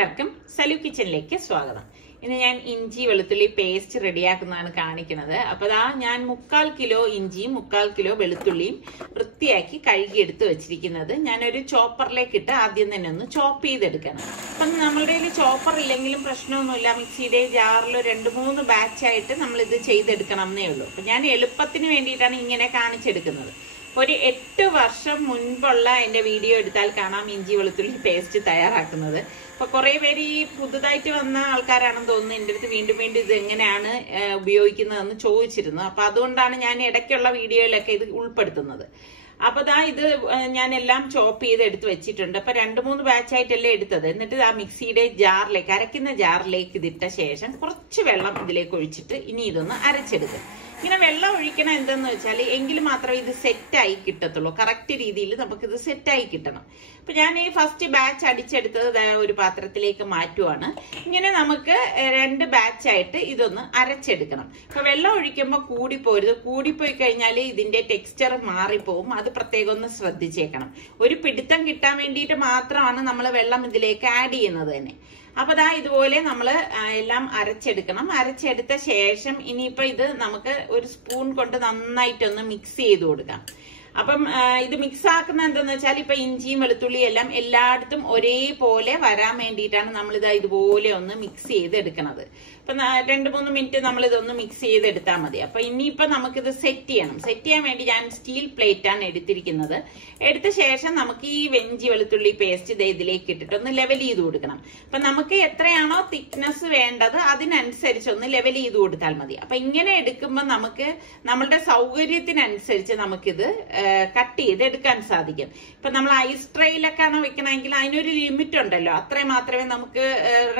എല്ലാവർക്കും സലു കിച്ചനിലേക്ക് സ്വാഗതം. ഇന്ന് ഞാൻ ഇഞ്ചി വെളുത്തുള്ളി പേസ്റ്റ് റെഡിയാക്കുന്നതാണ് കാണിക്കുന്നത്. അപ്പോൾ ദാ ഞാൻ 3/4 കിലോ ഇഞ്ചിയും 3/4 കിലോ വെളുത്തുള്ളിയും വൃത്തിയാക്കി കഴുകിയെടുത്ത് വെച്ചിരിക്കുന്നത് ഞാനൊരു ചോപ്പറിലേക്ക് ഇട്ട് ആദ്യം തന്നെ ഒന്ന് ചോപ്പ് ചെയ്തെടുക്കണം. അപ്പം നമ്മളുടെ കയ്യിൽ ചോപ്പർ ഇല്ലെങ്കിലും പ്രശ്നമൊന്നുമില്ല. മിക്സിയുടെ ജാറിൽ 2-3 ബാച്ചായിട്ട് നമ്മളിത് ചെയ്തെടുക്കണം എന്നേ ഉള്ളൂ. അപ്പം ഞാൻ എളുപ്പത്തിന് വേണ്ടിയിട്ടാണ് ഇങ്ങനെ കാണിച്ചെടുക്കുന്നത്. ഒരു 8 വർഷം മുൻപുള്ള എന്റെ വീഡിയോ എടുത്താൽ കാണാം ഇഞ്ചി വെളുത്തുള്ളി പേസ്റ്റ് തയ്യാറാക്കുന്നത്. അപ്പൊ കുറെ പേര് ഈ പുതുതായിട്ട് വന്ന ആൾക്കാരാണെന്ന് തോന്നുന്നു എന്റെ അടുത്ത് വീണ്ടും ഇത് എങ്ങനെയാണ് ഉപയോഗിക്കുന്നതെന്ന് ചോദിച്ചിരുന്നു. അപ്പൊ അതുകൊണ്ടാണ് ഞാൻ ഇടയ്ക്കുള്ള വീഡിയോയിലൊക്കെ ഇത് ഉൾപ്പെടുത്തുന്നത്. അപ്പൊ ദാ ഇത് ഞാൻ എല്ലാം ചോപ്പ് ചെയ്ത് എടുത്ത് വെച്ചിട്ടുണ്ട്. അപ്പൊ 2-3 ബാച്ചായിട്ടല്ലേ എടുത്തത്. എന്നിട്ട് ആ മിക്സിയുടെ ജാറിലേക്ക് അരയ്ക്കുന്ന ജാറിലേക്ക് ഇതിട്ട ശേഷം കുറച്ച് വെള്ളം ഇതിലേക്ക് ഒഴിച്ചിട്ട് ഇനി ഇതൊന്ന് അരച്ചെടുക്കുക. ഇങ്ങനെ വെള്ളം ഒഴിക്കണം എന്തെന്ന് വെച്ചാൽ എങ്കിൽ മാത്രമേ ഇത് സെറ്റായി കിട്ടത്തുള്ളൂ. കറക്റ്റ് രീതിയിൽ നമുക്കിത് സെറ്റായി കിട്ടണം. അപ്പൊ ഞാൻ ഈ ഫസ്റ്റ് ബാച്ച് അടിച്ചെടുത്തത് ഒരു പാത്രത്തിലേക്ക് മാറ്റുവാണ്. ഇങ്ങനെ നമുക്ക് 2 ബാച്ചായിട്ട് ഇതൊന്ന് അരച്ചെടുക്കണം. അപ്പൊ വെള്ളം ഒഴിക്കുമ്പോൾ കൂടിപ്പോരുത്. കൂടിപ്പോയി കഴിഞ്ഞാൽ ഇതിന്റെ ടെക്സ്ചർ മാറിപ്പോവും. അത് പ്രത്യേകം ഒന്ന് ശ്രദ്ധിച്ചേക്കണം. ഒരു പിടുത്തം കിട്ടാൻ വേണ്ടിയിട്ട് മാത്രമാണ് നമ്മൾ വെള്ളം ഇതിലേക്ക് ആഡ് ചെയ്യുന്നത് തന്നെ. അപ്പൊ ദാ ഇതുപോലെ നമ്മൾ എല്ലാം അരച്ചെടുക്കണം. അരച്ചെടുത്ത ശേഷം ഇനിയിപ്പോ ഇത് നമുക്ക് ഒരു സ്പൂൺ കൊണ്ട് നന്നായിട്ടൊന്ന് മിക്സ് ചെയ്ത് കൊടുക്കാം. അപ്പം ഇത് മിക്സ് ആക്കുന്ന എന്താന്ന് വെച്ചാൽ ഇപ്പൊ ഇഞ്ചിയും വെളുത്തുള്ളിയും എല്ലാം എല്ലായിടത്തും ഒരേപോലെ വരാൻ വേണ്ടിയിട്ടാണ് നമ്മളിത് ഇതുപോലെ ഒന്ന് മിക്സ് ചെയ്ത് എടുക്കുന്നത്. അപ്പൊ 2-3 മിനിറ്റ് നമ്മൾ ഇതൊന്ന് മിക്സ് ചെയ്തെടുത്താൽ മതി. അപ്പൊ ഇനിയിപ്പോ നമുക്കിത് സെറ്റ് ചെയ്യണം. സെറ്റ് ചെയ്യാൻ വേണ്ടി ഞാൻ സ്റ്റീൽ പ്ലേറ്റ് ആണ് എടുത്തിരിക്കുന്നത്. എടുത്ത ശേഷം നമുക്ക് ഈ ഇഞ്ചി വെളുത്തുള്ളി പേസ്റ്റ് ഇതിലേക്ക് ഇട്ടിട്ട് ഒന്ന് ലെവൽ ചെയ്ത് കൊടുക്കണം. അപ്പൊ നമുക്ക് എത്രയാണോ തിക്നെസ് വേണ്ടത് അതിനനുസരിച്ച് ഒന്ന് ലെവൽ ചെയ്ത് കൊടുത്താൽ മതി. അപ്പൊ ഇങ്ങനെ എടുക്കുമ്പോൾ നമുക്ക് നമ്മളുടെ സൗകര്യത്തിനനുസരിച്ച് നമുക്കിത് കട്ട് ചെയ്ത് എടുക്കാൻ സാധിക്കും. ഇപ്പൊ നമ്മൾ ഐസ് ട്രേയിലൊക്കെയാണ് വെക്കണമെങ്കിൽ അതിനൊരു ലിമിറ്റ് ഉണ്ടല്ലോ. അത്രയും മാത്രമേ നമുക്ക്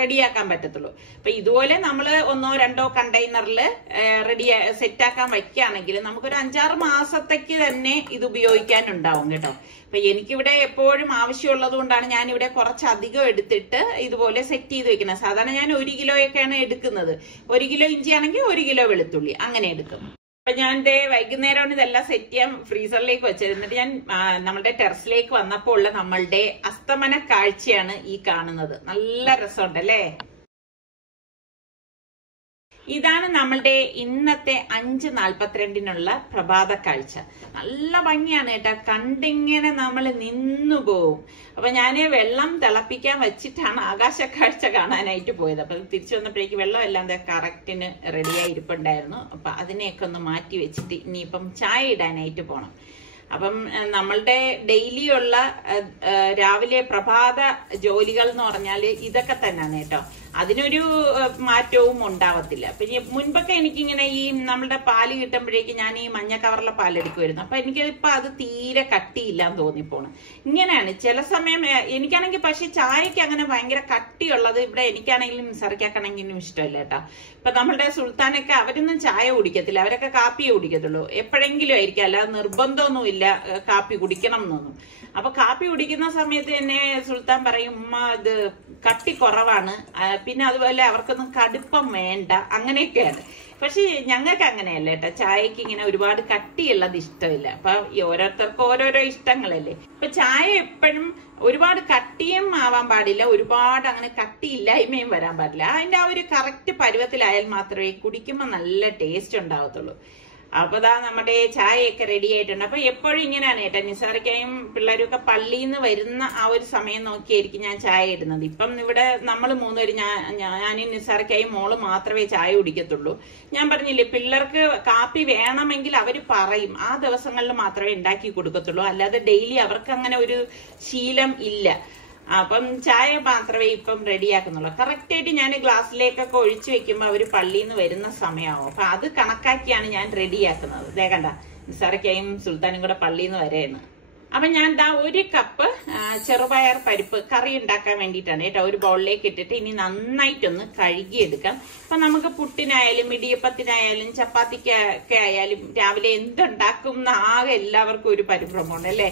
റെഡിയാക്കാൻ പറ്റത്തുള്ളൂ. അപ്പൊ ഇതുപോലെ നമ്മൾ 1-2 കണ്ടെയ്നറിൽ സെറ്റാക്കാൻ വയ്ക്കുകയാണെങ്കിൽ നമുക്കൊരു 5-6 മാസത്തേക്ക് തന്നെ ഇത് ഉപയോഗിക്കാനുണ്ടാവും കേട്ടോ. അപ്പൊ എനിക്കിവിടെ എപ്പോഴും ആവശ്യമുള്ളത് കൊണ്ടാണ് ഞാനിവിടെ കുറച്ചധികം എടുത്തിട്ട് ഇതുപോലെ സെറ്റ് ചെയ്ത് വെക്കുന്നത്. സാധാരണ ഞാൻ 1 കിലോയൊക്കെയാണ് എടുക്കുന്നത്. 1 കിലോ ഇഞ്ചി ആണെങ്കിൽ 1 കിലോ വെളുത്തുള്ളി അങ്ങനെ എടുക്കും. അപ്പൊ ഞാൻ വൈകുന്നേരമാണ് ഇതെല്ലാം സെറ്റ് ചെയ്യാൻ ഫ്രീസറിലേക്ക് വെച്ചത്. എന്നിട്ട് ഞാൻ നമ്മളുടെ ടെറസിലേക്ക് വന്നപ്പോൾ ഉള്ള നമ്മളുടെ അസ്തമന കാഴ്ചയാണ് ഈ കാണുന്നത്. നല്ല രസമുണ്ടല്ലേ? ഇതാണ് നമ്മളുടെ ഇന്നത്തെ 5:42 പ്രഭാത കാഴ്ച. നല്ല ഭംഗിയാണ് കേട്ടോ. കണ്ടിങ്ങനെ നമ്മൾ നിന്നു പോവും. അപ്പൊ ഞാന് വെള്ളം തിളപ്പിക്കാൻ വെച്ചിട്ടാണ് ആകാശ കാഴ്ച കാണാനായിട്ട് പോയത്. അപ്പൊ തിരിച്ചു വന്നപ്പോഴേക്ക് വെള്ളം എല്ലാം കറക്റ്റിന് റെഡിയായി ഇരിപ്പുണ്ടായിരുന്നു. അപ്പൊ അതിനെയൊക്കെ ഒന്ന് മാറ്റി വെച്ചിട്ട് ഇനിയിപ്പം ചായ ഇടാനായിട്ട് പോണം. അപ്പം നമ്മളുടെ ഡെയിലി ഉള്ള രാവിലെ പ്രഭാത ജോലികൾ എന്ന് പറഞ്ഞാൽ ഇതൊക്കെ തന്നെയാണ് കേട്ടോ. അതിനൊരു മാറ്റവും ഉണ്ടാവത്തില്ല. പിന്നെ മുൻപൊക്കെ എനിക്കിങ്ങനെ ഈ നമ്മളുടെ പാല് കിട്ടുമ്പോഴേക്ക് ഞാൻ ഈ മഞ്ഞ കവറിലെ പാലെടുക്കുമായിരുന്നു. അപ്പൊ എനിക്കിപ്പോ അത് തീരെ കട്ടിയില്ലാന്ന് തോന്നിപ്പോണ്. ഇങ്ങനെയാണ് ചില സമയം എനിക്കാണെങ്കിൽ. പക്ഷെ ചായക്ക് അങ്ങനെ ഭയങ്കര കട്ടിയുള്ളത് ഇവിടെ എനിക്കാണെങ്കിലും നിസാറിക്കാണെങ്കിലും ഇഷ്ടമല്ല കേട്ടോ. ഇപ്പൊ നമ്മളുടെ സുൽത്താനൊക്കെ അവരൊന്നും ചായ കുടിക്കത്തില്ല. അവരൊക്കെ കാപ്പിയെ കുടിക്കത്തുള്ളൂ. എപ്പോഴെങ്കിലും ആയിരിക്കും. അല്ലാതെ നിർബന്ധമൊന്നും ഇല്ല കാപ്പി കുടിക്കണം എന്നൊന്നും. അപ്പൊ കാപ്പി കുടിക്കുന്ന സമയത്ത് തന്നെ സുൽത്താൻ പറയും, ഉമ്മ ഇത് കട്ടി കുറവാണ്, പിന്നെ അതുപോലെ അവർക്കൊന്നും കടുപ്പം വേണ്ട, അങ്ങനെയൊക്കെയാണ്. പക്ഷെ ഞങ്ങൾക്ക് അങ്ങനെയല്ല കേട്ടോ. ചായക്ക് ഇങ്ങനെ ഒരുപാട് കട്ടിയുള്ളത് ഇഷ്ടമില്ല. അപ്പൊ ഓരോരുത്തർക്കും ഓരോരോ ഇഷ്ടങ്ങളല്ലേ. ഇപ്പൊ ചായ എപ്പോഴും ഒരുപാട് കട്ടിയും ആവാൻ പാടില്ല, ഒരുപാട് അങ്ങനെ കട്ടിയില്ലായ്മയും വരാൻ പാടില്ല. അതിന്റെ ആ ഒരു കറക്റ്റ് പരുവത്തിലായാൽ മാത്രമേ കുടിക്കുമ്പോൾ നല്ല ടേസ്റ്റ് ഉണ്ടാവത്തുള്ളൂ. അപ്പൊ ദാ നമ്മുടെ ചായയൊക്കെ റെഡി ആയിട്ടുണ്ട്. അപ്പൊ എപ്പോഴും ഇങ്ങനെയാണ് കേട്ടോ. നിസാറിക്കയും പിള്ളേരും ഒക്കെ പള്ളിയിൽ നിന്ന് വരുന്ന ആ ഒരു സമയം നോക്കിയായിരിക്കും ഞാൻ ചായ ഇടുന്നത്. ഇപ്പം ഇവിടെ നമ്മൾ 3 പേര്, ഞാനും നിസാറിക്കയും മോള് മാത്രമേ ചായ കുടിക്കത്തുള്ളൂ. ഞാൻ പറഞ്ഞില്ലേ, പിള്ളേർക്ക് കാപ്പി വേണമെങ്കിൽ അവര് പറയും. ആ ദിവസങ്ങളിൽ മാത്രമേ ഉണ്ടാക്കി കൊടുക്കത്തുള്ളൂ. അല്ലാതെ ഡെയിലി അവർക്ക് അങ്ങനെ ഒരു ശീലം ഇല്ല. അപ്പം ചായ മാത്രമേ ഇപ്പം റെഡിയാക്കുന്നുള്ളൂ. കറക്റ്റായിട്ട് ഞാൻ ഗ്ലാസ്സിലേക്കൊക്കെ ഒഴിച്ചു വെക്കുമ്പോൾ അവര് പള്ളിയിൽ നിന്ന് വരുന്ന സമയമാവും. അപ്പൊ അത് കണക്കാക്കിയാണ് ഞാൻ റെഡിയാക്കുന്നത്. ദേ കണ്ട, നിസാറയ്ക്കയും സുൽത്താനും കൂടെ പള്ളിയിൽ നിന്ന് വരെയെന്ന്. അപ്പൊ ഞാൻ ദാ 1 കപ്പ് ചെറുപയർ പരിപ്പ് കറി ഉണ്ടാക്കാൻ വേണ്ടിയിട്ടാണ് കേട്ടോ ഒരു ബൗളിലേക്ക് ഇട്ടിട്ട് ഇനി നന്നായിട്ടൊന്ന് കഴുകിയെടുക്കാം. അപ്പൊ നമുക്ക് പുട്ടിനായാലും ഇടിയപ്പത്തിനായാലും ചപ്പാത്തിക്കൊക്കെ ആയാലും രാവിലെ എന്തുണ്ടാക്കും എന്ന് ആകെ എല്ലാവർക്കും ഒരു പരിഭ്രമമുണ്ട് അല്ലേ.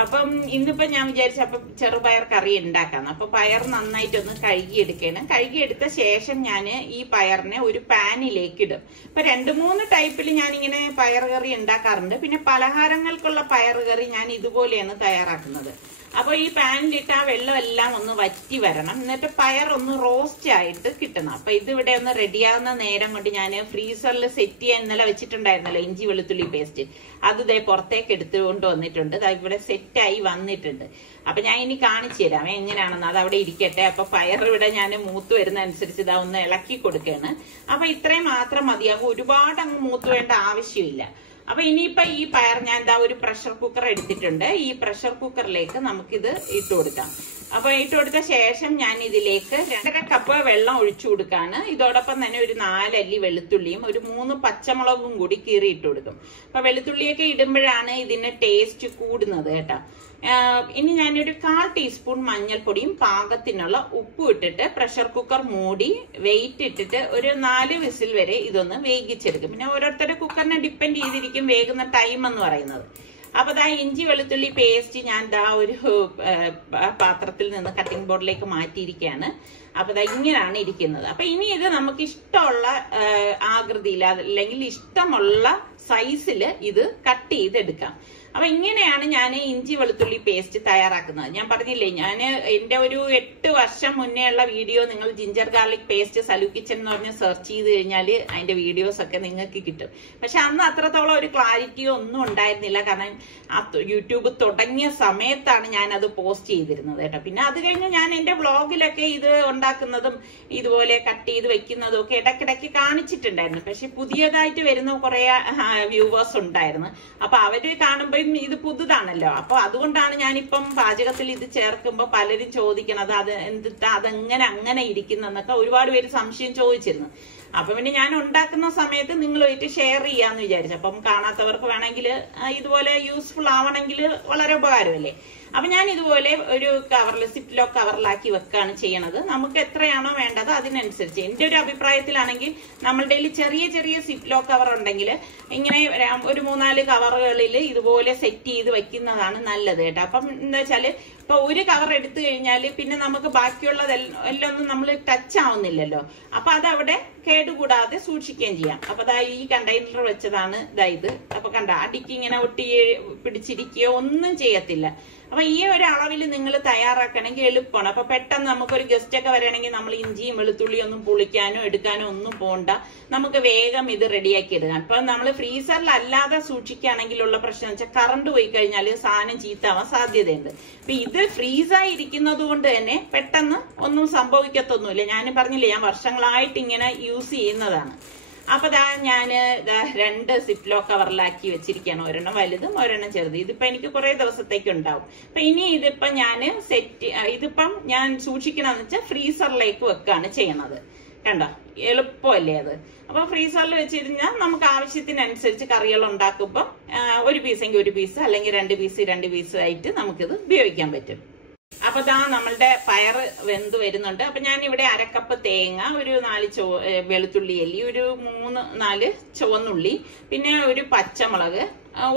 അപ്പം ഇന്നിപ്പോ ഞാൻ വിചാരിച്ചപ്പം ചെറുപയർ കറി ഉണ്ടാക്കാന്ന്. അപ്പൊ പയർ നന്നായിട്ടൊന്ന് കഴുകിയെടുക്കണം. കഴുകിയെടുത്ത ശേഷം ഞാൻ ഈ പയറിനെ ഒരു പാനിലേക്ക് ഇടും. അപ്പൊ 2-3 ടൈപ്പിൽ ഞാനിങ്ങനെ പയർ കറി ഉണ്ടാക്കാറുണ്ട്. പിന്നെ പലഹാരങ്ങൾക്കുള്ള പയർ കറി ഞാൻ ഇതുപോലെയാണ് തയ്യാറാക്കുന്നത്. അപ്പൊ ഈ പാനിലിട്ട് ആ വെള്ളം എല്ലാം ഒന്ന് വറ്റി വരണം. എന്നിട്ട് പയറൊന്ന് റോസ്റ്റ് ആയിട്ട് കിട്ടണം. അപ്പൊ ഇതിവിടെ ഒന്ന് റെഡിയാകുന്ന നേരം കൊണ്ട് ഞാൻ ഫ്രീസറിൽ സെറ്റ് ചെയ്യാൻ ഇന്നലെ വെച്ചിട്ടുണ്ടായിരുന്നല്ലോ ഇഞ്ചി വെളുത്തുള്ളി പേസ്റ്റ്, അത് ദേ പുറത്തേക്ക് എടുത്തുകൊണ്ട് വന്നിട്ടുണ്ട്. ഇവിടെ സെറ്റായി വന്നിട്ടുണ്ട്. അപ്പൊ ഞാൻ ഇനി കാണിച്ചു തരാം എങ്ങനെയാണെന്ന്. അത് അവിടെ ഇരിക്കട്ടെ. അപ്പൊ പയർ ഇവിടെ ഞാൻ മൂത്ത് വരുന്ന അനുസരിച്ച് ഇതാ ഒന്ന് ഇളക്കി കൊടുക്കുകയാണ്. അപ്പൊ ഇത്രയും മാത്രം മതിയാകും, ഒരുപാട് അങ്ങ് മൂത്ത് വേണ്ട ആവശ്യമില്ല. അപ്പൊ ഇനിയിപ്പൊ ഈ പയർ ഞാൻ എന്താ ഒരു പ്രഷർ കുക്കർ എടുത്തിട്ടുണ്ട്. ഈ പ്രഷർ കുക്കറിലേക്ക് നമുക്കിത് ഇട്ട് കൊടുക്കാം. അപ്പൊ ഇട്ട് കൊടുത്ത ശേഷം ഞാൻ ഇതിലേക്ക് 2.5 കപ്പ് വെള്ളം ഒഴിച്ചു കൊടുക്കാണ്. ഇതോടൊപ്പം തന്നെ ഒരു 4 അല്ലി വെളുത്തുള്ളിയും ഒരു 3 പച്ചമുളകും കൂടി കീറി ഇട്ട് കൊടുക്കും. അപ്പൊ വെളുത്തുള്ളിയൊക്കെ ഇടുമ്പോഴാണ് ഇതിന് ടേസ്റ്റ് കൂടുന്നത് കേട്ടോ. ഇനി ഞാനൊരു 1/4 ടീസ്പൂൺ മഞ്ഞൾപ്പൊടിയും പാകത്തിനുള്ള ഉപ്പും ഇട്ടിട്ട് പ്രഷർ കുക്കർ മൂടി വെയിറ്റ് ഇട്ടിട്ട് ഒരു 4 വിസിൽ വരെ ഇതൊന്ന് വേവിച്ചെടുക്കും. പിന്നെ ഓരോരുത്തരുടെ കുക്കറിനെ ഡിപ്പെൻഡ് ചെയ്തിരിക്കും വേകുന്ന ടൈം എന്ന് പറയുന്നത്. അപ്പൊ ദാ ഇഞ്ചി വെളുത്തുള്ളി പേസ്റ്റ് ഞാൻ ദാ ഒരു പാത്രത്തിൽ നിന്ന് കട്ടിംഗ് ബോർഡിലേക്ക് മാറ്റിയിരിക്കുകയാണ്. അപ്പൊ ദാ ഇങ്ങനെയാണ് ഇരിക്കുന്നത്. അപ്പൊ ഇനി ഇത് നമുക്ക് ഇഷ്ടമുള്ള ആകൃതിയിൽ അല്ലെങ്കിൽ ഇഷ്ടമുള്ള സൈസിൽ ഇത് കട്ട് ചെയ്തെടുക്കാം. അപ്പൊ ഇങ്ങനെയാണ് ഞാൻ ഇഞ്ചി വെളുത്തുള്ളി പേസ്റ്റ് തയ്യാറാക്കുന്നത്. ഞാൻ പറഞ്ഞില്ലേ, ഞാൻ എന്റെ ഒരു 8 വർഷം മുന്നേ ഉള്ള വീഡിയോ നിങ്ങൾ ജിഞ്ചർ ഗാർലിക് പേസ്റ്റ് സലു കിച്ചൻ എന്ന് പറഞ്ഞ് സെർച്ച് ചെയ്ത് കഴിഞ്ഞാൽ അതിന്റെ വീഡിയോസ് ഒക്കെ നിങ്ങൾക്ക് കിട്ടും. പക്ഷെ അന്ന് അത്രത്തോളം ഒരു ക്ലാരിറ്റിയോ ഒന്നും ഉണ്ടായിരുന്നില്ല. കാരണം ആ യൂട്യൂബ് തുടങ്ങിയ സമയത്താണ് ഞാൻ അത് പോസ്റ്റ് ചെയ്തിരുന്നത് കേട്ടോ. പിന്നെ അത് കഴിഞ്ഞ് ഞാൻ എന്റെ വ്ളോഗിലൊക്കെ ഇത് ഉണ്ടാക്കുന്നതും ഇതുപോലെ കട്ട് ചെയ്ത് വെക്കുന്നതും ഒക്കെ ഇടയ്ക്കിടയ്ക്ക് കാണിച്ചിട്ടുണ്ടായിരുന്നു. പക്ഷെ പുതിയതായിട്ട് വരുന്ന കുറെ വ്യൂവേഴ്സ് ഉണ്ടായിരുന്നു. അപ്പൊ അവര് കാണുമ്പോൾ ഇത് പുതുതാണല്ലോ. അപ്പൊ അതുകൊണ്ടാണ് ഞാനിപ്പം പാചകത്തിൽ ഇത് ചേർക്കുമ്പോ പലരും ചോദിക്കണത് അത് എന്തിട്ടാ അതെങ്ങനെ അങ്ങനെ ഇരിക്കുന്നൊക്കെ ഒരുപാട് പേര് സംശയം ചോദിച്ചിരുന്നു. അപ്പൊ പിന്നെ ഞാൻ ഉണ്ടാക്കുന്ന സമയത്ത് നിങ്ങളുമായിട്ട് ഷെയർ ചെയ്യാന്ന് വിചാരിച്ചു. അപ്പം കാണാത്തവർക്ക് വേണമെങ്കിൽ ഇതുപോലെ യൂസ്ഫുൾ ആവണമെങ്കിൽ വളരെ ഉപകാരമല്ലേ. അപ്പൊ ഞാൻ ഇതുപോലെ ഒരു കവറിൽ സിപ്ലോ കവറിലാക്കി വെക്കുകയാണ് ചെയ്യണത്. നമുക്ക് എത്രയാണോ വേണ്ടത് അതിനനുസരിച്ച്. എന്റെ ഒരു അഭിപ്രായത്തിലാണെങ്കിൽ നമ്മളുടെ ചെറിയ ചെറിയ സിപ്ലോ കവർ ഉണ്ടെങ്കിൽ ഇങ്ങനെ ഒരു 3-4 കവറുകളിൽ ഇതുപോലെ സെറ്റ് ചെയ്ത് വെക്കുന്നതാണ് നല്ലത് കേട്ടോ. അപ്പം എന്താ വെച്ചാല് ഇപ്പൊ ഒരു കവർ എടുത്തു കഴിഞ്ഞാൽ പിന്നെ നമുക്ക് ബാക്കിയുള്ളതെല്ലാം ഒന്നും നമ്മൾ ടച്ച് ആവുന്നില്ലല്ലോ. അപ്പൊ അതവിടെ കേടുകൂടാതെ സൂക്ഷിക്കുകയും ചെയ്യാം. അപ്പൊ ദാ ഈ കണ്ടെയ്നർ വെച്ചതാണ് ഇത്. അപ്പൊ കണ്ട അടിക്ക് ഇങ്ങനെ ഒട്ടി പിടിച്ചിരിക്കുകയോ ഒന്നും ചെയ്യത്തില്ല. അപ്പൊ ഈ ഒരു അളവിൽ നിങ്ങൾ തയ്യാറാക്കണമെങ്കിൽ എളുപ്പമാണ്. അപ്പൊ പെട്ടെന്ന് നമുക്കൊരു ഗസ്റ്റ് ഒക്കെ വരണമെങ്കിൽ നമ്മൾ ഇഞ്ചിയും വെളുത്തുള്ളിയും ഒന്നും പൊളിക്കാനോ എടുക്കാനോ ഒന്നും പോകണ്ട. നമുക്ക് വേഗം ഇത് റെഡിയാക്കി എടുക്കാം. അപ്പൊ നമ്മൾ ഫ്രീസറിൽ അല്ലാതെ സൂക്ഷിക്കുകയാണെങ്കിലുള്ള പ്രശ്നം വെച്ചാൽ കറണ്ട് പോയി കഴിഞ്ഞാൽ സാധനം ചീത്താവാൻ സാധ്യതയുണ്ട്. അപ്പൊ ഇത് ഫ്രീസായി ഇരിക്കുന്നത് കൊണ്ട് തന്നെ പെട്ടെന്ന് ഒന്നും സംഭവിക്കത്തൊന്നുമില്ല. ഞാൻ പറഞ്ഞില്ലേ, ഞാൻ വർഷങ്ങളായിട്ട് ഇങ്ങനെ യൂസ് ചെയ്യുന്നതാണ്. അപ്പൊ ദാ ഞാന് 2 സിപ്ലോ കവറിലാക്കി വെച്ചിരിക്കുകയാണ്. ഒരെണ്ണം വലുതും ഒരെണ്ണം ചെറുതും. ഇതിപ്പോ എനിക്ക് കുറെ ദിവസത്തേക്ക് ഉണ്ടാവും. അപ്പൊ ഇനി ഇതിപ്പോ ഞാന് ഇതിപ്പം ഞാൻ സൂക്ഷിക്കണമെന്ന് വെച്ചാൽ ഫ്രീസറിലേക്ക് വെക്കുകയാണ് ചെയ്യണത്. കണ്ടോ, എളുപ്പമല്ലേ അത്. അപ്പൊ ഫ്രീസറിൽ വെച്ചിരുന്നാൽ നമുക്ക് ആവശ്യത്തിനനുസരിച്ച് കറികൾ ഉണ്ടാക്കുമ്പോൾ ഒരു പീസെങ്കിൽ ഒരു പീസ് അല്ലെങ്കിൽ 2 പീസ് ആയിട്ട് നമുക്കിത് ഉപയോഗിക്കാൻ പറ്റും. അപ്പൊ ദാ നമ്മളുടെ പയർ വെന്ത് വരുന്നുണ്ട്. അപ്പൊ ഞാൻ ഇവിടെ 1/2 കപ്പ് തേങ്ങ, ഒരു 4 വെളുത്തുള്ളി അല്ലി, ഒരു 3-4 ചുവന്നുള്ളി, പിന്നെ ഒരു പച്ചമുളക്,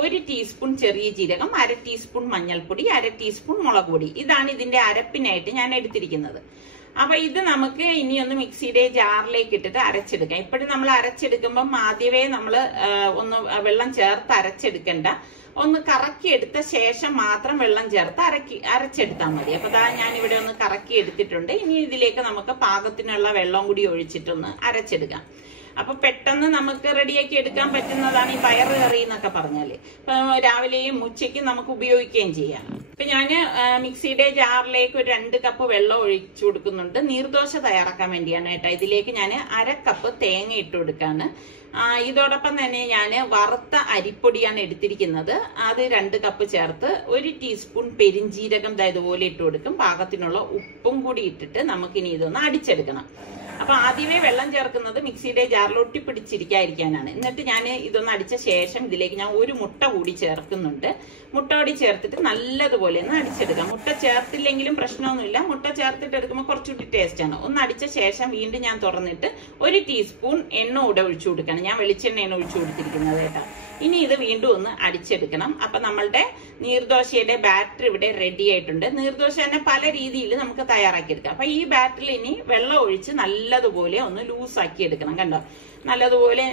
1 ടീസ്പൂൺ ചെറിയ ജീരകം, 1/2 ടീസ്പൂൺ മഞ്ഞൾപ്പൊടി, 1/2 ടീസ്പൂൺ മുളക് പൊടി. ഇതാണ് ഇതിന്റെ അരപ്പിനായിട്ട് ഞാൻ എടുത്തിരിക്കുന്നത്. അപ്പൊ ഇത് നമുക്ക് ഇനി ഒന്ന് മിക്സിയുടെ ജാറിലേക്ക് ഇട്ടിട്ട് അരച്ചെടുക്കാം. ഇപ്പോഴും നമ്മൾ അരച്ചെടുക്കുമ്പം ആദ്യമേ നമ്മൾ ഒന്ന് വെള്ളം ചേർത്ത് അരച്ചെടുക്കണ്ട. ഒന്ന് കറക്കി എടുത്ത ശേഷം മാത്രം വെള്ളം ചേർത്ത് അരച്ചെടുത്താൽ മതി. അപ്പൊ ദാ ഞാൻ ഇവിടെ ഒന്ന് കറക്കി എടുത്തിട്ടുണ്ട്. ഇനി ഇതിലേക്ക് നമുക്ക് പാകത്തിനുള്ള വെള്ളം കൂടി ഒഴിച്ചിട്ടൊന്ന് അരച്ചെടുക്കാം. അപ്പൊ പെട്ടെന്ന് നമുക്ക് റെഡിയാക്കി എടുക്കാൻ പറ്റുന്നതാണ് ഈ പയർ കറി എന്നൊക്കെ പറഞ്ഞാല്. ഇപ്പൊ രാവിലെയും ഉച്ചയ്ക്കും നമുക്ക് ഉപയോഗിക്കുകയും ചെയ്യാം. ഇപ്പൊ ഞാന് മിക്സിയുടെ ജാറിലേക്ക് ഒരു 2 കപ്പ് വെള്ളം ഒഴിച്ചു കൊടുക്കുന്നുണ്ട്. നീർദോശ തയ്യാറാക്കാൻ വേണ്ടിയാണ് കേട്ടോ. ഇതിലേക്ക് ഞാൻ 1/2 കപ്പ് തേങ്ങ ഇട്ട് കൊടുക്കാണ്. ഇതോടൊപ്പം തന്നെ ഞാൻ വറുത്ത അരിപ്പൊടിയാണ് എടുത്തിരിക്കുന്നത്. അത് 2 കപ്പ് ചേർത്ത് 1 ടീസ്പൂൺ പെരിഞ്ജീരകം ഇതുപോലെ ഇട്ട് കൊടുക്കും. പാകത്തിനുള്ള ഉപ്പും കൂടി ഇട്ടിട്ട് നമുക്കിനി ഇതൊന്ന് അടിച്ചെടുക്കണം. അപ്പൊ ആദ്യമേ വെള്ളം ചേർക്കുന്നത് മിക്സിയുടെ ജാറിൽ ഒട്ടിപ്പിടിച്ചിരിക്കാതിരിക്കാനാണ്. എന്നിട്ട് ഞാൻ ഇതൊന്ന് അടിച്ച ശേഷം ഇതിലേക്ക് ഞാൻ 1 മുട്ട കൂടി ചേർക്കുന്നുണ്ട്. മുട്ട കൂടി ചേർത്തിട്ട് നല്ലതുപോലെ ഒന്ന് അടിച്ചെടുക്കാം. മുട്ട ചേർത്തില്ലെങ്കിലും പ്രശ്നമൊന്നുമില്ല. മുട്ട ചേർത്തിട്ട് എടുക്കുമ്പോൾ കുറച്ചുകൂടി ടേസ്റ്റ് ആണ്. ഒന്ന് അടിച്ച ശേഷം വീണ്ടും ഞാൻ തുറന്നിട്ട് 1 ടീസ്പൂൺ എണ്ണ കൂടെ ഒഴിച്ചു കൊടുക്കണം. ഞാൻ വെളിച്ചെണ്ണയാണ് ഒഴിച്ചു കൊടുത്തിരിക്കുന്നത് കേട്ടോ. ഇനി ഇത് വീണ്ടും ഒന്ന് അടിച്ചെടുക്കണം. അപ്പൊ നമ്മളുടെ നീർദോശയുടെ ബാറ്റർ ഇവിടെ റെഡി ആയിട്ടുണ്ട്. നീർദോശ തന്നെ പല രീതിയിൽ നമുക്ക് തയ്യാറാക്കിയെടുക്കാം. അപ്പൊ ഈ ബാറ്ററിൽ ഇനി വെള്ളം ഒഴിച്ച് നല്ലതുപോലെ ഒന്ന് ലൂസാക്കി എടുക്കണം. കണ്ടോ, നല്ലതുപോലെ.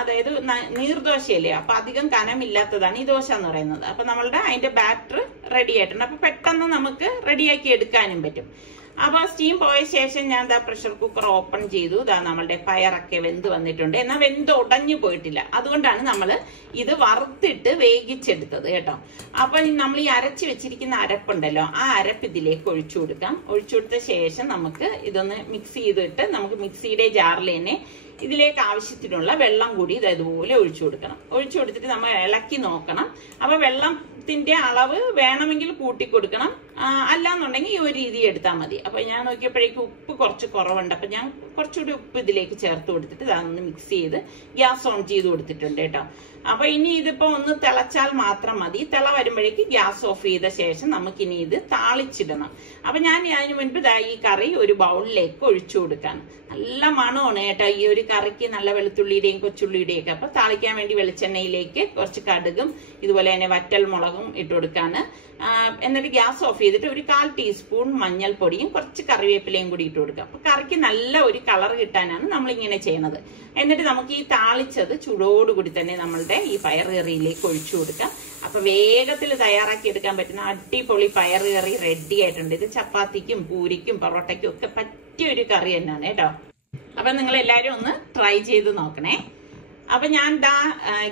അതായത് നീർദോശയല്ലേ, അപ്പൊ അധികം കനമില്ലാത്തതാണ് ഈ ദോശ എന്ന് പറയുന്നത്. അപ്പൊ നമ്മളുടെ അതിന്റെ ബാറ്റർ റെഡി ആയിട്ടുണ്ട്. അപ്പൊ പെട്ടെന്ന് നമുക്ക് റെഡിയാക്കി എടുക്കാനും പറ്റും. അപ്പൊ സ്റ്റീം പോയ ശേഷം ഞാൻ പ്രഷർ കുക്കർ ഓപ്പൺ ചെയ്തു. നമ്മളുടെ പയറൊക്കെ വെന്ത് വന്നിട്ടുണ്ട്. എന്നാൽ വെന്ത് ഉടഞ്ഞു പോയിട്ടില്ല. അതുകൊണ്ടാണ് നമ്മൾ ഇത് വറുത്തിട്ട് വേവിച്ചെടുത്തത് കേട്ടോ. അപ്പൊ നമ്മൾ ഈ അരച്ച് വെച്ചിരിക്കുന്ന അരപ്പുണ്ടല്ലോ, ആ അരപ്പ് ഇതിലേക്ക് ഒഴിച്ചു കൊടുക്കാം. ഒഴിച്ചു കൊടുത്ത ശേഷം നമുക്ക് ഇതൊന്ന് മിക്സ് ചെയ്തിട്ട് നമുക്ക് മിക്സിയുടെ ജാറിൽ തന്നെ ഇതിലേക്ക് ആവശ്യത്തിനുള്ള വെള്ളം കൂടി ഇതുപോലെ ഒഴിച്ചു കൊടുക്കണം. ഒഴിച്ചു കൊടുത്തിട്ട് നമ്മൾ ഇളക്കി നോക്കണം. അപ്പൊ വെള്ളത്തിന്റെ അളവ് വേണമെങ്കിൽ കൂട്ടി കൊടുക്കണം, അല്ലാന്നുണ്ടെങ്കിൽ ഈ ഒരു രീതി എടുത്താൽ മതി. അപ്പൊ ഞാൻ നോക്കിയപ്പോഴേക്കും ഉപ്പ് കുറച്ച് കുറവുണ്ട്. അപ്പൊ ഞാൻ കുറച്ചുകൂടി ഉപ്പ് ഇതിലേക്ക് ചേർത്ത് കൊടുത്തിട്ട് അതൊന്ന് മിക്സ് ചെയ്ത് ഗ്യാസ് ഓൺ ചെയ്ത് കൊടുത്തിട്ടുണ്ട് കേട്ടോ. അപ്പൊ ഇനി ഇതിപ്പോ ഒന്ന് തിളച്ചാൽ മാത്രം മതി. തിള വരുമ്പോഴേക്ക് ഗ്യാസ് ഓഫ് ചെയ്ത ശേഷം നമുക്കിനി ഇത് താളിച്ചിടണം. അപ്പൊ ഞാൻ അതിന് മുൻപ് ഈ കറി ഒരു ബൗളിലേക്ക് ഒഴിച്ചു കൊടുക്കാണ്. നല്ല മണമാണ് കേട്ടോ ഈ ഒരു കറിക്ക്, നല്ല വെളുത്തുള്ളിയുടെയും കൊച്ചുള്ളിയുടെയും ഒക്കെ. അപ്പൊ താളിക്കാൻ വേണ്ടി വെളിച്ചെണ്ണയിലേക്ക് കുറച്ച് കടുകും ഇതുപോലെ തന്നെ വറ്റൽ മുളകും ഇട്ട് കൊടുക്കാണ്. എന്നിട്ട് ഗ്യാസ് ഓഫ് ചെയ്തിട്ട് ഒരു 1/4 ടീസ്പൂൺ മഞ്ഞൾപ്പൊടിയും കുറച്ച് കറിവേപ്പിലയും കൂടി ഇട്ട് കൊടുക്കാം. അപ്പൊ കറിക്ക് നല്ല ഒരു കളർ കിട്ടാനാണ് നമ്മൾ ഇങ്ങനെ ചെയ്യണത്. എന്നിട്ട് നമുക്ക് ഈ താളിച്ചത് ചൂടോടുകൂടി തന്നെ നമ്മളുടെ ഈ പയറുകറിയിലേക്ക് ഒഴിച്ചു കൊടുക്കാം. അപ്പൊ വേഗത്തിൽ തയ്യാറാക്കി എടുക്കാൻ പറ്റുന്ന അടിപൊളി പയറുകറി റെഡി ആയിട്ടുണ്ട്. ഇത് ചപ്പാത്തിക്കും പൂരിക്കും പൊറോട്ടയ്ക്കും ഒക്കെ പറ്റിയ ഒരു കറി തന്നെയാണ് കേട്ടോ. അപ്പൊ നിങ്ങൾ എല്ലാവരും ഒന്ന് ട്രൈ ചെയ്ത് നോക്കണേ. അപ്പൊ ഞാൻ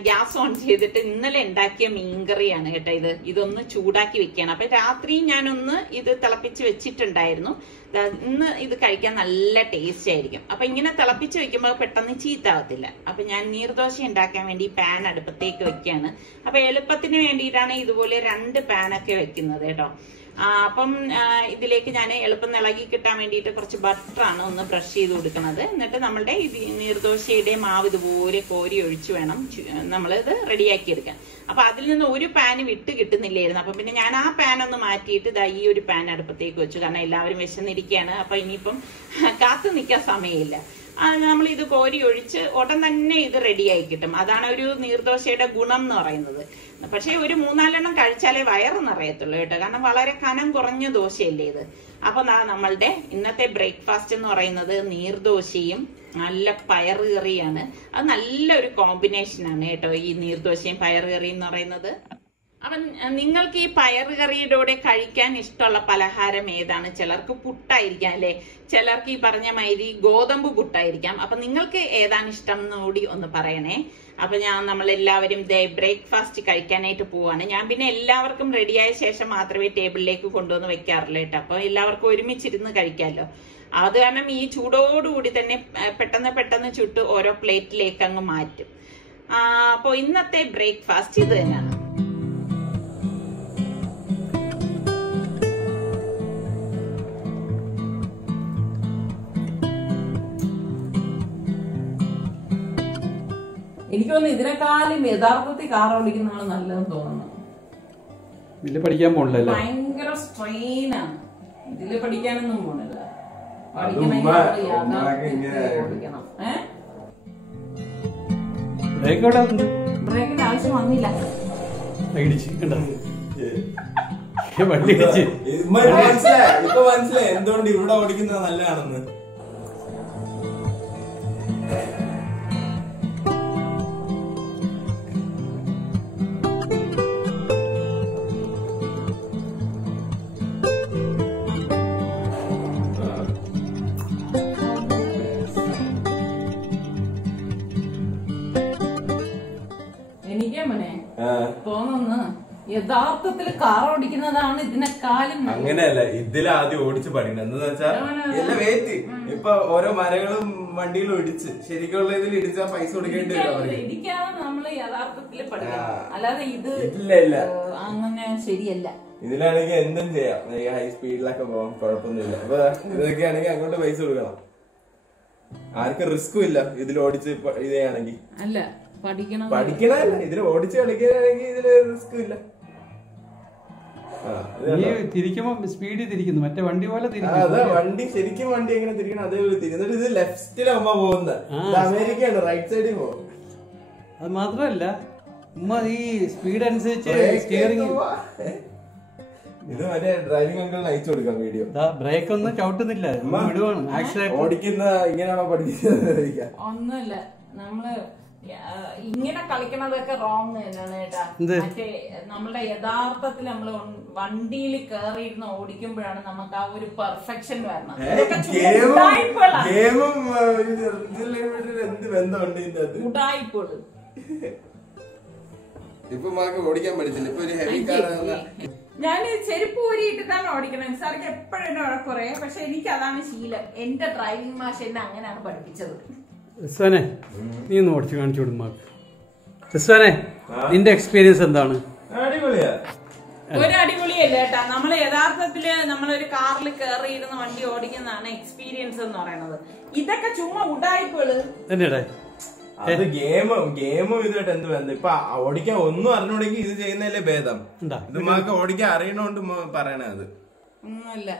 ഗ്യാസ് ഓൺ ചെയ്തിട്ട് ഇന്നലെ ഉണ്ടാക്കിയ മീൻകറിയാണ് കേട്ടോ ഇതൊന്ന് ചൂടാക്കി വെക്കുകയാണ്. അപ്പൊ രാത്രി ഞാനൊന്ന് ഇത് തിളപ്പിച്ച് വെച്ചിട്ടുണ്ടായിരുന്നു. ഇന്ന് ഇത് കഴിക്കാൻ നല്ല ടേസ്റ്റ് ആയിരിക്കും. അപ്പൊ ഇങ്ങനെ തിളപ്പിച്ച് വെക്കുമ്പോൾ പെട്ടെന്ന് ചീത്താവത്തില്ല. അപ്പൊ ഞാൻ നീർദോശ ഉണ്ടാക്കാൻ വേണ്ടി പാൻ അടുപ്പത്തേക്ക് വെക്കുകയാണ്. അപ്പൊ എളുപ്പത്തിന് വേണ്ടിയിട്ടാണ് ഇതുപോലെ 2 പാനൊക്കെ വെക്കുന്നത് കേട്ടോ. അപ്പം ഇതിലേക്ക് ഞാൻ എളുപ്പം ഇളകി കിട്ടാൻ വേണ്ടിയിട്ട് കുറച്ച് ബട്ടറാണ് ഒന്ന് ബ്രഷ് ചെയ്ത് കൊടുക്കുന്നത്. എന്നിട്ട് നമ്മളുടെ നീർദോശയുടെ മാവ് ഇതുപോലെ കോരി ഒഴിച്ച് വേണം നമ്മളിത് റെഡിയാക്കി എടുക്കാൻ. അപ്പൊ അതിൽ നിന്ന് ഒരു പാന് വിട്ട് കിട്ടുന്നില്ലായിരുന്നു. അപ്പൊ പിന്നെ ഞാൻ ആ പാൻ ഒന്ന് മാറ്റിയിട്ട് ഈ ഒരു പാൻ അടുപ്പത്തേക്ക് വെച്ചു. കാരണം എല്ലാവരും വിശന്നിരിക്കുകയാണ്. അപ്പൊ ഇനിയിപ്പം കാത്തു നിൽക്കാൻ സമയമില്ല. നമ്മൾ ഇത് കോരി ഒഴിച്ച് ഉടൻ തന്നെ ഇത് റെഡിയായി കിട്ടും. അതാണ് ഒരു നീർദോശയുടെ ഗുണം എന്ന് പറയുന്നത്. പക്ഷെ ഒരു 3-4 കഴിച്ചാലേ വയറ് നിറയത്തുള്ളൂ കേട്ടോ. കാരണം വളരെ കനം കുറഞ്ഞ ദോശയല്ലേ ഇത്. അപ്പൊ നമ്മളുടെ ഇന്നത്തെ ബ്രേക്ക്ഫാസ്റ്റ് എന്ന് പറയുന്നത് നീർദോശയും നല്ല പയറുകറിയാണ്. അത് നല്ലൊരു കോമ്പിനേഷനാണ് കേട്ടോ ഈ നീർദോശയും പയറുകറിയും എന്ന് പറയുന്നത്. അപ്പൊ നിങ്ങൾക്ക് ഈ പയറുകറിയുടെ കൂടെ കഴിക്കാൻ ഇഷ്ടമുള്ള പലഹാരം ഏതാണ്? ചിലർക്ക് പുട്ടായിരിക്കാം അല്ലെ, ചിലർക്ക് ഈ പറഞ്ഞ മാതിരി ഗോതമ്പ് പുട്ടായിരിക്കാം. അപ്പൊ നിങ്ങൾക്ക് ഏതാണ് ഇഷ്ടം എന്നുകൂടി ഒന്ന് പറയണേ. അപ്പൊ നമ്മളെല്ലാവരും ബ്രേക്ക്ഫാസ്റ്റ് കഴിക്കാനായിട്ട് പോവാണ്. ഞാൻ പിന്നെ എല്ലാവർക്കും റെഡിയായ ശേഷം മാത്രമേ ടേബിളിലേക്ക് കൊണ്ടുവന്ന് വെക്കാറുള്ളൂ കേട്ടോ. അപ്പൊ എല്ലാവർക്കും ഒരുമിച്ചിരുന്ന് കഴിക്കാമല്ലോ. അത് കാരണം ഈ ചൂടോടുകൂടി തന്നെ പെട്ടെന്ന് ചുട്ട് ഓരോ പ്ലേറ്റിലേക്ക് അങ്ങ് മാറ്റും. അപ്പൊ ഇന്നത്തെ ബ്രേക്ക്ഫാസ്റ്റ് ഇത് തന്നെയാണ്. എനിക്ക് തോന്നുന്നു ഇതിനെക്കാളും യഥാർത്ഥത്തിൽ കാർ ഓടിക്കുന്നതാണ് നല്ലതെന്ന് തോന്നുന്നു. ഇതില് പഠിക്കാൻ പോണില്ല, ഭയങ്കര സ്ട്രെയിനാണ്. ഇതില് പഠിക്കാനൊന്നും പോണില്ല. ബ്രേക്കിന്റെ ആവശ്യം വന്നില്ല. ഇപ്പൊ മനസ്സിലായി എന്തുകൊണ്ട് ഇവിടെ ഓടിക്കുന്നത് നല്ലതാണെന്ന്. തോന്നുന്നു യഥാർത്ഥത്തിൽ കാർ ഓടിക്കുന്നതാണ് ഇതിനെക്കാളും. അങ്ങനെയല്ല, ഇതിലാദ്യം ഓടിച്ച് പഠിക്കണം. എന്താന്ന് വെച്ചാൽ എല്ലാം വേറ്റ് ഇപ്പൊ ഓരോ മരങ്ങളും വണ്ടികളും ഇടിച്ച് ശരിക്കുള്ള ഇതിൽ ഇടിച്ചാൽ പൈസ കൊടുക്കേണ്ടി വരും. ഇരിക്കാതെ നമ്മള് യഥാർത്ഥത്തിൽ പഠിക്കണം. അല്ലാതെ ഇത് ഇല്ല അങ്ങനെ ശരിയല്ല. ഇതിലാണെങ്കിൽ എന്തും ചെയ്യാം. ഹൈ സ്പീഡിലൊക്കെ പോകാം, കുഴപ്പമൊന്നുമില്ല. അപ്പൊ ഇതൊക്കെ ആണെങ്കിൽ അങ്ങോട്ട് പൈസ കൊടുക്കണം. ആർക്കും റിസ്കും ഇല്ല ഇതിൽ ഓടിച്ച് ഇത് ചെയ്യാണെങ്കിൽ. അല്ല പഠിക്കണല്ല, ഇതിൽ ഓടിച്ച് കളിക്കാനാണെങ്കിൽ ഇതില് റിസ്ക് ഇല്ല. തിരിക്കുമ്പോ സ്പീഡിൽ തിരിക്കുന്നു, മറ്റേ വണ്ടി പോലെ അതെ വണ്ടി ശരിക്കും വണ്ടി എങ്ങനെ തിരിക്കണം അതേപോലെ തിരിക്കുന്നിട്ട് ഇത് ലെഫ്റ്റിലാവുമ്പോ പോകുന്നത്. അമേരിക്കയാണ് റൈറ്റ് സൈഡിൽ പോകും. അത് മാത്രല്ല ഉമ്മ ഈ സ്പീഡ് അനുസരിച്ച് സ്റ്റിയറിംഗ് ഇത് മറ്റേ ഡ്രൈവിംഗ് അങ്കിൾ അയച്ചു കൊടുക്കാം വീഡിയോ. ബ്രേക്ക് ഒന്നും ചവിട്ടുന്നില്ല, വിടുവാണ്. ആക്സിഡന്റ് ഓടിക്കുന്ന ഇങ്ങനെയാണോ പഠിപ്പിക്കുന്നത്? ഒന്നുമില്ല, നമ്മള് ഇങ്ങനെ കളിക്കണതൊക്കെ റോങ് തന്നെയാണ് കേട്ടാ. മറ്റേ നമ്മളുടെ യഥാർത്ഥത്തിൽ നമ്മള് വണ്ടിയിൽ കയറിയിരുന്ന് ഓടിക്കുമ്പോഴാണ് നമുക്ക് ആ ഒരു പെർഫെക്ഷൻ വരണം. എന്ത് ബന്ധമുണ്ട് ഇതിന്റെ അത്? ഉടായിപ്പോള് ഇപ്പൊ ഓടിക്കാൻ പഠിച്ചില്ല. ഇപ്പൊ ഒരു ഹെവി കാർ ഞാൻ ചെരുപ്പ് ഊരിയിട്ടിട്ടാണ് ഓടിക്കണം. സാർക്ക് എപ്പോഴും കുറെ, പക്ഷെ എനിക്ക് അതാണ് ശീലം. എന്റെ ഡ്രൈവിംഗ് മാഷ് എന്നെ അങ്ങനെയാണ് പഠിപ്പിച്ചത്. റിസ്വാനെ, നീ ഒന്ന് ഓടിച്ചു കാണിച്ചു വിടുമാക്ക്. റിസ്വാനെ, നിന്റെ എക്സ്പീരിയൻസ് എന്താണ്? അടിപൊളിയാ. ഒരു അടിപൊളിയല്ല കേട്ടാ. നമ്മള് യഥാർത്ഥത്തില് നമ്മളൊരു കാറിൽ കയറിയിരുന്ന് വണ്ടി ഓടിക്കുന്നതാണ് എക്സ്പീരിയൻസ് എന്ന് പറയുന്നത്. ഇതൊക്കെ ചുമ്മാ ഉടായിപ്പോള് തന്നെയാടേ. അത് ഗെയിമും ഇതുമായിട്ട് എന്ത് ബന്ധം? ഇപ്പൊ ഓടിക്കാൻ ഒന്നും അറിഞ്ഞോടെങ്കിൽ ഇത് ചെയ്യുന്നതല്ലേ ഭേദം. ഇത് ഓടിക്കാൻ അറിയണോണ്ട് പറയണേ. അത് ഒന്നുമല്ല.